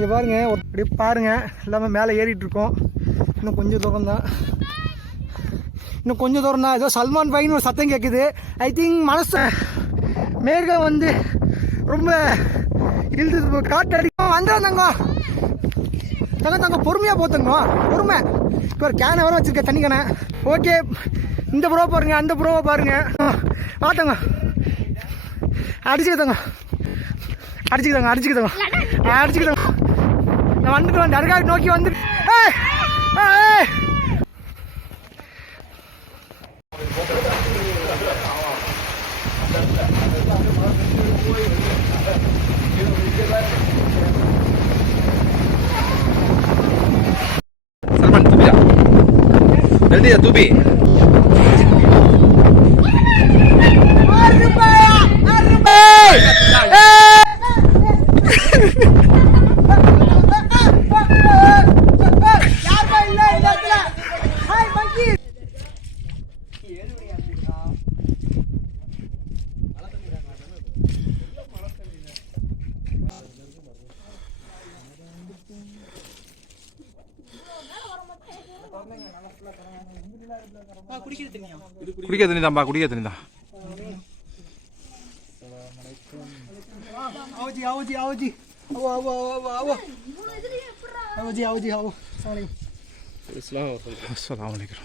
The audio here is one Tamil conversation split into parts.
இங்கே பாருங்கள், ஒரு அப்படியே பாருங்கள், எல்லாமே மேலே ஏறிட்டுருக்கோம். இன்னும் கொஞ்சம் தூரம் தான், இன்னும் கொஞ்சம் தூரம் தான். ஏதோ சல்மான் பாய்னு ஒரு சத்தம் கேட்குது. ஐ திங்க் மனசு மேகம் வந்து ரொம்ப இழுது காற்று அடிக்கும். வந்துடுறாங்க தங்க பொறுமையாக போத்துங்க, பொறுமை. இப்போ ஒரு கேனை வர வச்சுருக்க, தண்ணி கேனை. ஓகே, இந்த ப்ரோ பாருங்க, அந்த ப்ரோவை பாருங்க. ஆட்டங்க அடிச்சுக்கிட்டங்க நான் வந்துட்டு தர்காவை நோக்கி வந்து Salman tubi ya. Nanti ya tubi. குடிக்க தண்ணி தான்ப்பா, குடிக்க தண்ணி தான். अस्सलाम वालेकुम.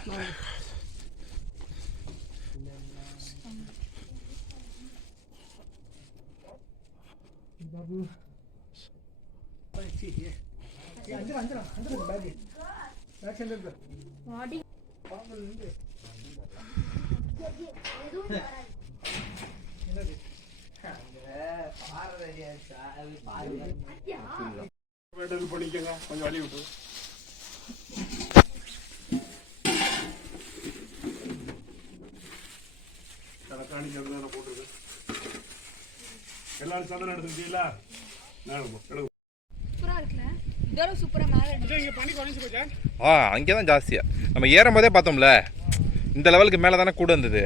படிக்கங்க கொஞ்சம் வழி விட்டு கடக்காணி சந்தனம் போட்டுருக்கு. எல்லாரும் சந்தனம் எடுத்துக்கிட்டீங்களா? அங்கேதான் ஜாஸ்தியா. நம்ம ஏறும் போதே பார்த்தோம்ல, இந்த லெவலுக்கு மேலே தானே கூட இருந்தது.